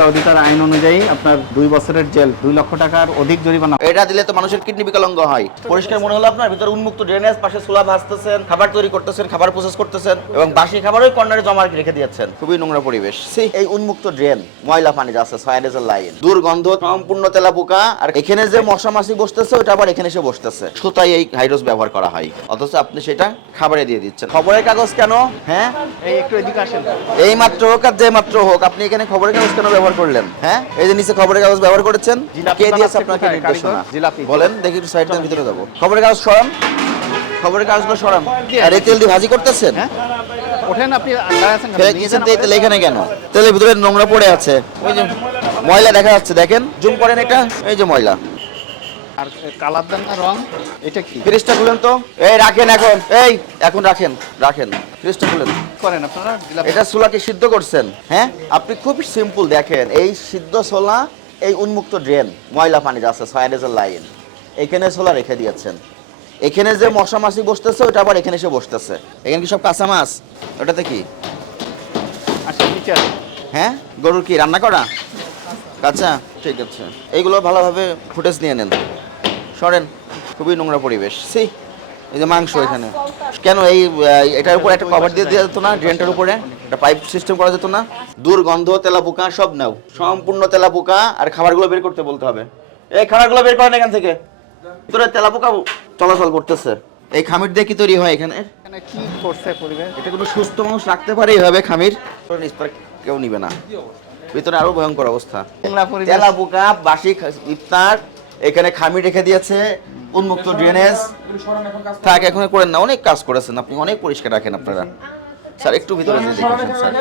নিরাপত্তা অধিকার আইন অনুযায়ী আপনার 2 বছরের জেল, 2 লক্ষ টাকার অধিক জরিমানা। এটা দিলে তো মানুষের কিডনি বিকলাঙ্গ হয়। পরিষ্কার মনে হলো আপনার ভিতরে উন্মুক্ত ড্রেনেজ, পাশে সোলা ভাসতেছেন, খাবার তৈরি করতেছেন, খাবার প্রসেস করতেছেন এবং বাসি খাবার ওই কর্নারে জমা রেখে দিয়েছেন। খুবই নোংরা পরিবেশ। এই উন্মুক্ত ড্রেন, ময়লা পানি যাচ্ছে, সয়ারেজের লাইন, দুর্গন্ধ, সম্পূর্ণ তেলাপোকা, আর এখানে যে মশা মাছি বসতেছে ওটা আবার এখানে এসে বসতেছে। সুতাই এই হাইড্রোস ব্যবহার করা হয়, অথচ আপনি সেটা খাবারে দিয়ে দিচ্ছেন। খবরের কাগজ কেন? হ্যাঁ, এই একটু এদিকে আসেন। এই মাত্র হোক আর যে মাত্র হোক, আপনি এখানে খবরের কাগজ কেন ব্যবহার করলেন? হ্যাঁ, এই যে নিচে খবরের কাগজ ব্যবহার করেছেন, কে দিয়েছে আপনাকে নির্দেশনা? বলেন দেখি, একটু সাইড দিয়ে ভিতরে যাবো। খবরের কাগজ সরান, খবরের কাগজগুলো সরান। আর এই তেল দিয়ে ভাজি করতেছেন? ওঠেন, আপনি ফেলে দিয়েছেন তো এই তেল এখানে কেন? তেলের ভিতরে নোংরা পড়ে আছে, ওই যে ময়লা দেখা যাচ্ছে, দেখেন, জুম করেন এটা, এই যে ময়লা। আর কালার দেন না রং, এটা কি? ফ্রিজটা খুলেন তো। এই রাখেন এখন, এই এখন রাখেন, রাখেন, ফ্রিজটা খুলেন। করেন আপনারা এটা ছোলাকে সিদ্ধ করছেন? হ্যাঁ, আপনি খুব সিম্পল দেখেন, এই সিদ্ধ ছোলা, এই উন্মুক্ত ড্রেন, ময়লা পানি যাচ্ছে, সয়ারেজের লাইন, এখানে ছোলা রেখে দিয়েছেন। এখানে যে মশা মাছি বসতেছে ওটা আবার এখানে এসে বসতেছে। এখানে কি সব কাঁচা মাছ? ওটাতে কি? আচ্ছা, নিচে আসেন। হ্যাঁ, গরুর কি রান্না করা? কাঁচা? ঠিক আছে, এইগুলো ভালোভাবে ফুটেজ নিয়ে নেন, সরেন। খুবই নোংরা পরিবেশ। এই যে মাংস এখানে কেন? এটার উপরে একটা কভার দিয়ে দেওয়া যেত না? ড্রেনটার উপরে একটা পাইপ সিস্টেম করা যেত না? দুর্গন্ধ, তেলাপোকা সব নাও, সম্পূর্ণ তেলাপোকা। আর খাবারগুলো বের করতে বলতে হবে। এই খাবারগুলো বের করেন এখান থেকে, ভিতরে তেলাপোকা চলাচল করতেছে। এই খামির দিয়ে কি তৈরি হয় এখানে? এখানে কি করছে পরিবেশ? এটা কোনো সুস্থ মানুষ রাখতে পারে এইভাবে খামির? কেউ নিবে না, ভিতরে আরো ভয়ঙ্কর অবস্থা। তেলাপোকা, বাসি ইফতার, এখানে খামির রেখে দিয়েছে, উন্মুক্ত ড্রেনেজ। থাক, এখন করেন না, অনেক কাজ করেছেন আপনি, অনেক পরিষ্কার রাখেন আপনারা। স্যার একটু ভিতরে যেয়ে দেখেন স্যার।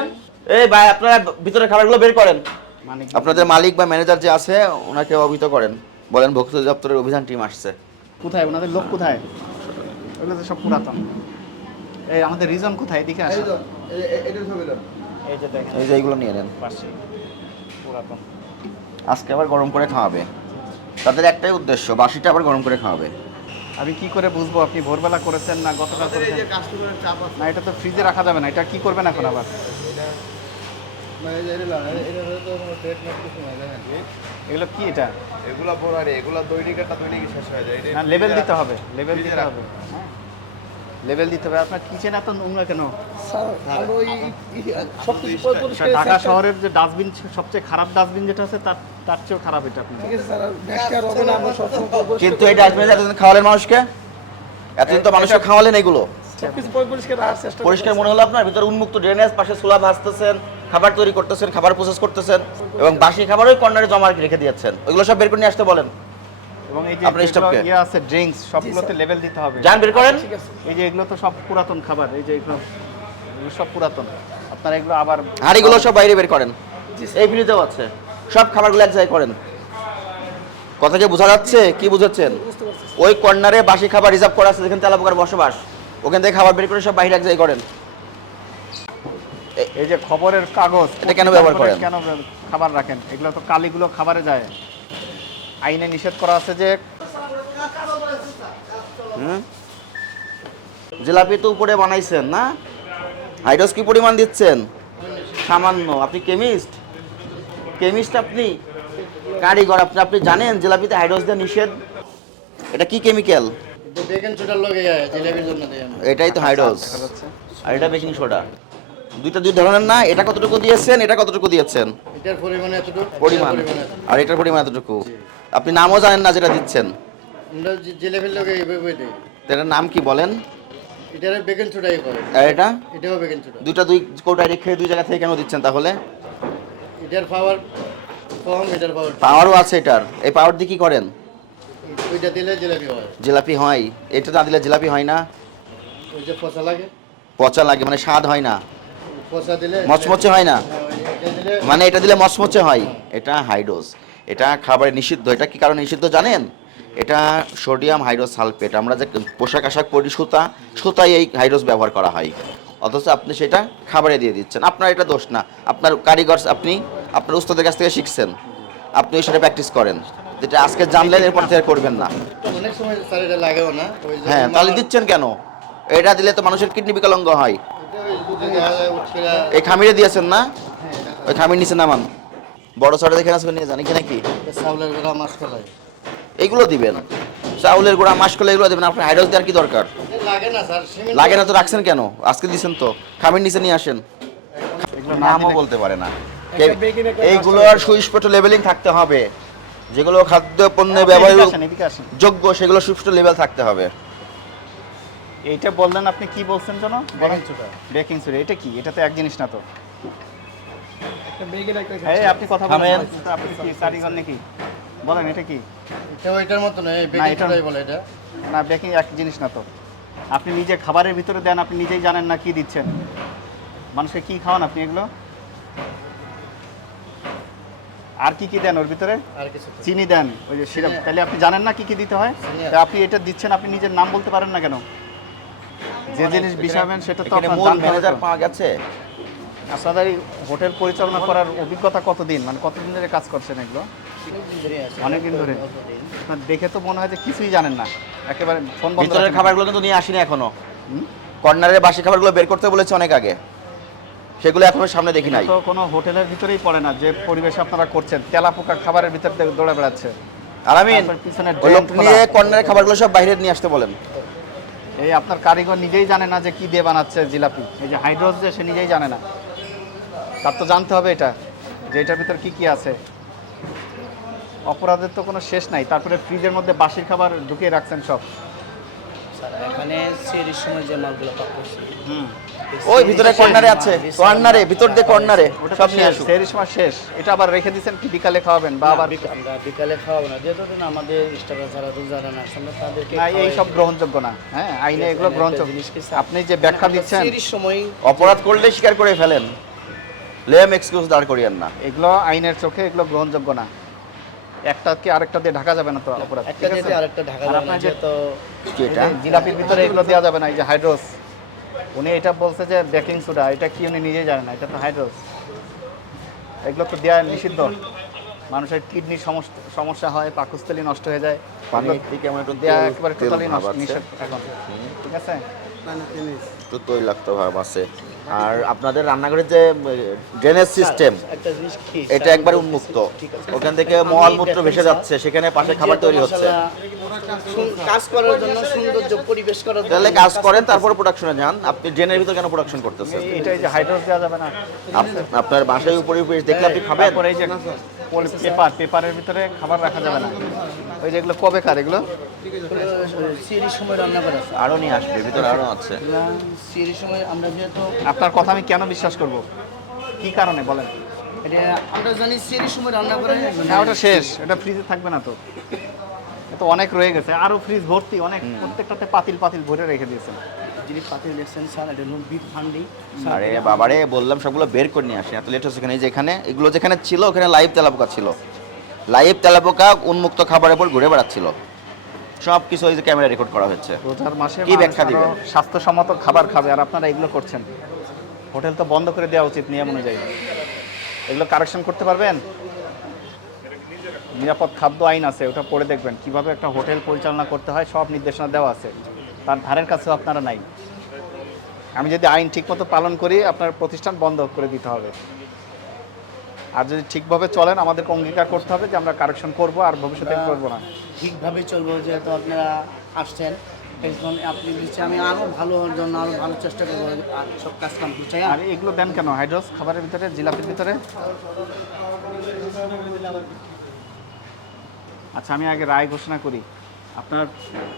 এই ভাই, আপনারা ভিতরে খাবারগুলো বের করেন। আপনাদের মালিক বা ম্যানেজার যে আছে ওনাকে অবহিত করেন, বলেন ভোক্তা দপ্তরের অভিযান টিম আসছে। কোথায় ওনাদের লোক? কোথায়? ওগুলো তো সব পুরাতন। এই আমাদের রিজন কোথায়? এদিকে আসেন। এই যে দেখেন, এই যে এইগুলো নিয়ে নেন, পাশে পুরাতন। আজকে আবার গরম করে খাওয়াবে। তাদের একটাই উদ্দেশ্য, বাসিটা আবার গরম করে খাওয়াবে। আমি কি করে বুঝবো আপনি ভোরবেলা করেছেন না গতকাল করেছেন? না, এটা তো ফ্রিজে রাখা যাবে না। এটা কি করবেন এখন আবার? এগুলো কি? এটা এগুলা পড়ারে, এগুলা দৈনিকটা দৈনিক শেষ হয়ে যায়। না, লেবেল দিতে হবে, লেবেল দিতে হবে। লেবেল দিতে হবে। আপনার কিচেন এত নোংরা কেন? ঢাকা শহরের যে ডাস্টবিন, সবচেয়ে খারাপ ডাস্টবিন যেটা আছে তার চেয়েও খারাপ এটা। আপনি কিন্তু এই ডাস্টবিনে এতদিন খাওয়ালেন মানুষকে, এতদিন তো মানুষকে খাওয়ালেন এগুলো। পরিষ্কার মনে হলো আপনার ভিতরে উন্মুক্ত ড্রেনেজ, পাশে সোলা ভাসতেছেন, খাবার তৈরি করতেছেন, খাবার প্রসেস করতেছেন এবং বাসি খাবার ওই কর্নারে জমা রেখে দিয়েছেন। ওইগুলো সব বের করে নিয়ে আসতে বলেন। এবং এই যে আপনার স্টাফকে ইয়ে আছে ড্রিঙ্কস, সবগুলোতে লেবেল দিতে হবে। যান বের করেন। এই যে এগুলো তো সব পুরাতন খাবার, এই যে এগুলো সব পুরাতন। আপনারা এগুলো আবার হাঁড়িগুলো সব বাইরে বের করেন। এই ফ্রিজেও আছে, সব খাবারগুলো এক জায়গায় করেন। কথা কি বোঝা যাচ্ছে? কি বুঝাচ্ছেন? ওই কর্নারে বাসি খাবার রিজার্ভ করা আছে, যেখানে তেলাপোকার বসবাস, ওখান থেকে খাবার বের করে সব বাইরে এক জায়গায় করেন। এই যে খবরের কাগজ, এটা কেন ব্যবহার করেন? কেন খাবার রাখেন? এগুলো তো কালিগুলো খাবারে যায়। আইনে নিষেধ করা আছে যে জিলাপি তো উপরে বানাইছেন না? হাইড্রোস কি পরিমাণ দিচ্ছেন? সামান্য। আপনি কেমিস্ট? কেমিস্ট আপনি, কারিগর আপনি। আপনি জানেন জিলাপিতে হাইড্রোস দেওয়া নিষেধ? এটা কি কেমিক্যাল? বেকিং সোডার লগে জিলাপির জন্য দেয়। এটাই তো হাইড্রোস, আর এটা বেকিং সোডা। দুইটা দুই ধরনের না? এটা কতটুকু দিয়েছেন, এটা কতটুকু দিয়েছেন? এটার পরিমাণ এতটুকু, পরিমাণ, আর এটার পরিমাণ এতটুকু। আপনি নামও জানেন না যেটা দিচ্ছেন। আমরা জিলাপির লগে এইভাবে দেই। এটার নাম কি বলেন? এটার বেকিং সোডাই করে। আর এটা? এটাও বেকিং সোডা। দুইটা দুই কৌটায় রেখে দুই জায়গা থেকে কেন দিচ্ছেন তাহলে? এটার পাওয়ার কম, এটার পাওয়ার। পাওয়ারও আছে এটার। এই পাওয়ার দিয়ে কি করেন? ওইটা দিলে জিলাপি হয়। জিলাপি হয়? এটা না দিলে জিলাপি হয় না? ওই যে পচা লাগে। পচা লাগে মানে স্বাদ হয় না? পচা দিলে মচমচে হয় না? এটা দিলে মানে এটা দিলে মচমচে হয়। এটা হাইড্রোস, এটা খাবারে নিষিদ্ধ। এটা কি কারণে নিষিদ্ধ জানেন? এটা সোডিয়াম হাইড্রোস সালফেট। আমরা যে পোশাক আশাক পরি, সুতায় এই হাইড্রোস ব্যবহার করা হয়, অথচ আপনি সেটা খাবারে দিয়ে দিচ্ছেন। আপনার এটা দোষ না, আপনার কারিগর, আপনি আপনার উস্তাদের কাছ থেকে শিখছেন, আপনি সেটা প্র্যাকটিস করেন। যেটা আজকে জানলেন এরপর থেকে করবেন না। অনেক সময় স্যার এটা লাগেও না। ওই যে হ্যাঁ, তাহলে দিচ্ছেন কেন? এটা দিলে তো মানুষের কিডনি বিকলাঙ্গ হয়। এটা ওই দুধে দেখা যায় উঠছিলা। এই খামিরে দিয়েছেন না? ওই খামির নিচে নামান, বড় ছড়া দেখে আজকে নিয়ে জানি কি নাকি এটা চাউলের গুঁড়া মাছ ফেলাই এইগুলো দিবেন, চাউলের গুঁড়া মাসকলাই এগুলো দেবেন। আপনার হাইড্রোস দেওয়ার কি দরকার? লাগে না স্যার, সিমেন্ট লাগে না তো রাখছেন কেন? আজকে দিছেন তো, খামের নিচে নিয়ে আসেন। এগুলো না নামও দিলে- বলতে পারে না। এইগুলোর সুস্পষ্ট লেবেলিং থাকতে হবে, যেগুলো খাদ্য পণ্যে আপনি ব্যবহার এদিকে আসেন, এদিকে আসেন। যোগ্য সেগুলো সুস্পষ্ট লেভেল থাকতে হবে। এইটা বললেন আপনি কি বলছেন যেন? Baking soda. বেকিং সোডা, এটা কি? এটা তো এক জিনিস না তো। এই আপনি কথা থামেন। বলেন, আপনি কি কারিগর নাকি? বলেন এটা কি? এটা ওইটার মতো না, এই না, বেকিং এটা- সোডাই বলে এটা। না, বেকিং এক জিনিস না তো। আপনি নিজে খাবারের ভিতরে দেন, আপনি নিজেই জানেন না কি দিচ্ছেন। মানুষকে কি খাওয়ান আপনি এগুলো? আর কি কি দেন ওর ভিতরে? আর কিছু না। চিনি দেন, ওই যে সিরাপ। চিনি- তাহলে আপনি জানেন না কি কি দিতে হয়? চিনি তা আপনি এটা দিচ্ছেন, আপনি নিজের নাম বলতে পারেন না কেন? যে জিনিস বিষাবেন সেটা তো এখানে আপনার মূল জানতে হবে ম্যানেজার তো। পাওয়া গেছে। আপনাদের এই হোটেল পরিচালনা করার অভিজ্ঞতা কতদিন, মানে কতদিন ধরে কাজ করছেন এগুলো? অনেকদিন ধরে আছে। অনেকদিন ধরে। অতদিন। আপনার দেখে তো মনে হয় যে কিছুই জানেন না, একেবারে ফোন বন্ধ ভিতরের রাখেন। খাবারগুলো কিন্তু নিয়ে আসিনি এখনো। হুম? কর্নারের বাসি খাবারগুলো বের করতে বলেছে অনেক আগে, সেগুলো এখনো সামনে দেখি নাই। তো কোনো হোটেলের ভিতরেই পড়ে না যে পরিবেশে আপনারা করছেন। তেলাপোকা খাবারের ভিতর দিয়ে দৌড়ে বেড়াচ্ছে। আলামিন, তারপর পিছনের ওই ড্রেন লোক খোলা। নিয়ে কর্নারের খাবারগুলো সব বাইরে নিয়ে আসতে বলেন। এই আপনার কারিগর নিজেই জানে না যে কি দিয়ে বানাচ্ছে জিলাপি। এই যে হাইড্রোস যে, সে নিজেই জানে না। তার তো জানতে হবে এটা, যে এটার ভিতর কি কি আছে। অপরাধের তো কোনো শেষ নাই। তারপরে ফ্রিজের মধ্যে বাসির খাবার ঢুকিয়ে রাখছেন সব। স্যার এখানে সেরির সময় যে মালগুলো পাক করছি হুম, ওই ভিতরে কর্নারে আছে, কর্নারে ভিতর দিয়ে কর্নারে ওটা সব তো নিয়ে শেষ, আসুন। সেরই সময় শেষ। এটা আবার রেখে দিচ্ছেন কি বিকালে খাওয়াবেন বা আবার? আমরা বিকালে খাওয়াবো না, যেহেতু না আমাদের স্টাফরা যারা যারা না আমরা তাদেরকে না, এই সব গ্রহণযোগ্য না। হ্যাঁ, আইনে এগুলো একটা গ্রহণযোগ্য। জিনিস কি স্যার? আপনি যে ব্যাখ্যা দিচ্ছেন, সেরির সময় অপরাধ করলে স্বীকার করে ফেলেন, লেম এক্সকিউজ দাঁড় করিয়েন না। এগুলো আইনের চোখে এগুলো গ্রহণযোগ্য না। একটা কি আরেকটা দিয়ে ঢাকা যাবে না তো অপরাধ। একটা ঠিক আছে? যেতে আরেকটা ঢাকা আর যাবে না, আপনার যে যেহেতু কি এটা? এই যে জিলাপির ভিতরে এগুলো দেওয়া যাবে না, এই যে হাইড্রোস। উনি এটা বলছে যে বেকিং সোডা, এটা কি উনি নিজেই জানেন না, এটা তো হাইড্রোস। এগুলো তো দেওয়া নিষিদ্ধ। মানুষের কিডনির সমস্যা হয়, পাকস্থলী নষ্ট হয়ে যায়। পানির থেকে আমার একটু দেওয়া তেল- একেবারে তেল টোটালি ভাব আছে। নিষেধ এখন। ঠিক আছে? একটু তৈলাক্ত ভাব আছে। আর আপনাদের রান্নাঘরের যে ড্রেনেজ সিস্টেম, একটা জিনিস কি এটা স্যার, একবারে আমি উন্মুক্ত। বলতেছি, ঠিক আছে। ওখান থেকে আমি মলমূত্র দেখেন ভেসে স্যার, যাচ্ছে, সেখানে পাশে খাবার যেহেতু তৈরি হচ্ছে। কাজ করার জন্য সৌন্দর্য পরিবেশ করার জন্য তাহলে কাজ করেন, তারপরে প্রোডাকশনে যান। আপনি ড্রেনের ভিতর কেন প্রোডাকশন করতেছেন? এটা এই যে হাইড্রোস দেওয়া যাবে না। আপনার বাসায় উপরে উপরে দেখলে আপনি খাবেন? তারপরে এই যে পেপারের ভিতরে খাবার রাখা যাবে না। ওই যে এগুলো কবে কার এগুলো? সেরির সময় রান্না করা স্যার। আরো নিয়ে আসবে, ভিতরে আরো আছে। সেরির সময় আমরা যেহেতু আপনার কথা আমি কেন বিশ্বাস করব? কি কারণে বলেন? এটা আমরা জানি সেরির সময় রান্না করে না, ওটা শেষ, এটা ফ্রিজে থাকবে না তো। তো অনেক রয়ে গেছে, আরো ফ্রিজ ভর্তি, অনেক প্রত্যেকটাতে পাতিল পাতিল ভরে রেখে দিয়েছেন। জিনিস পাতিল দেখছেন স্যার, এটা হলো বিট হান্ডি। আরে বাবারে, বললাম সবগুলো বের করে নিয়ে আসি, এত লেট হচ্ছে কেন? এই যে এখানে এগুলো যেখানে ছিল, ওখানে লাইভ তেলাপোকা ছিল। লাইভ তেলাপোকা উন্মুক্ত খাবারের উপর ঘুরে বেড়াচ্ছিল। সব কিছু ওই যে ক্যামেরা রেকর্ড করা হচ্ছে। রোজার মাসে কি ব্যাখ্যা মানুষ আরো দিবেন? স্বাস্থ্যসম্মত খাবার খাবে, আর আপনারা এগুলো করছেন। হোটেল তো বন্ধ করে দেওয়া উচিত নিয়ম অনুযায়ী। এগুলো কারেকশন করতে পারবেন? নিরাপদ খাদ্য আইন আছে, ওটা পড়ে দেখবেন কিভাবে একটা হোটেল পরিচালনা করতে হয়, সব নির্দেশনা দেওয়া আছে। তার ধারের কাছেও আপনারা নাই। আমি যদি আইন ঠিকমতো পালন করি, আপনার প্রতিষ্ঠান বন্ধ করে দিতে হবে। আর যদি ঠিকভাবে চলেন, আমাদেরকে অঙ্গীকার করতে হবে যে আমরা কারেকশন করব, আর ভবিষ্যতে করব না। ঠিকভাবে চলবো, যেহেতু আপনারা আসছেন এই জন্য আপনি দিচ্ছে, আমি আরও ভালো হওয়ার জন্য আরও ভালো চেষ্টা করবো, আর সব কাজ কাম করতে চাই। আর এগুলো দেন কেন হাইড্রোস খাবারের ভিতরে, জিলাপির ভিতরে? আচ্ছা, আমি আগে রায় ঘোষণা করি। আপনার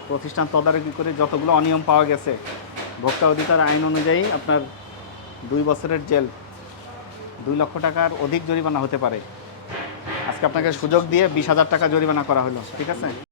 প্রতিষ্ঠান তদারকি করে যতগুলো অনিয়ম পাওয়া গেছে, ভোক্তা অধিকার আইন অনুযায়ী আপনার 2 বছরের জেল, 2 লক্ষ টাকার অধিক জরিমানা হতে পারে। আজকে আপনাকে সুযোগ দিয়ে 20,000 টাকা জরিমানা করা হলো। ঠিক আছে?